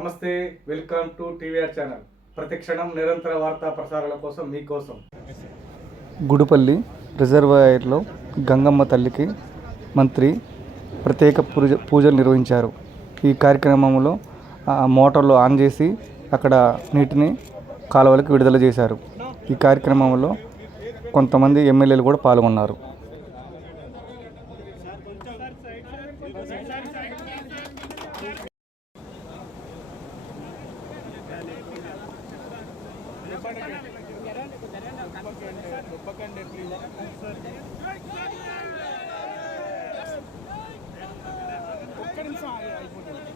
నమస్తే, welcome to TVR channel. ప్రతిక్షణం నిరంతర వార్తా ప్రసారాల కోసం మీకోసం. గుడిపల్లి రిజర్వాయర్లో గంగమ్మ తల్లికి మంత్రి ప్రత్యేక పూజలు నిర్వహించారు. ఈ కార్యక్రమంలో మోటార్లు ఆన్ చేసి అక్కడ నీటిని కాలువలకు విడుదల చేశారు. ఈ కార్యక్రమంలో కొంతమంది ఎమ్మెల్యేలు కూడా పాల్గొన్నారు. ఒక్క నిమిషం అయిపోతుంది.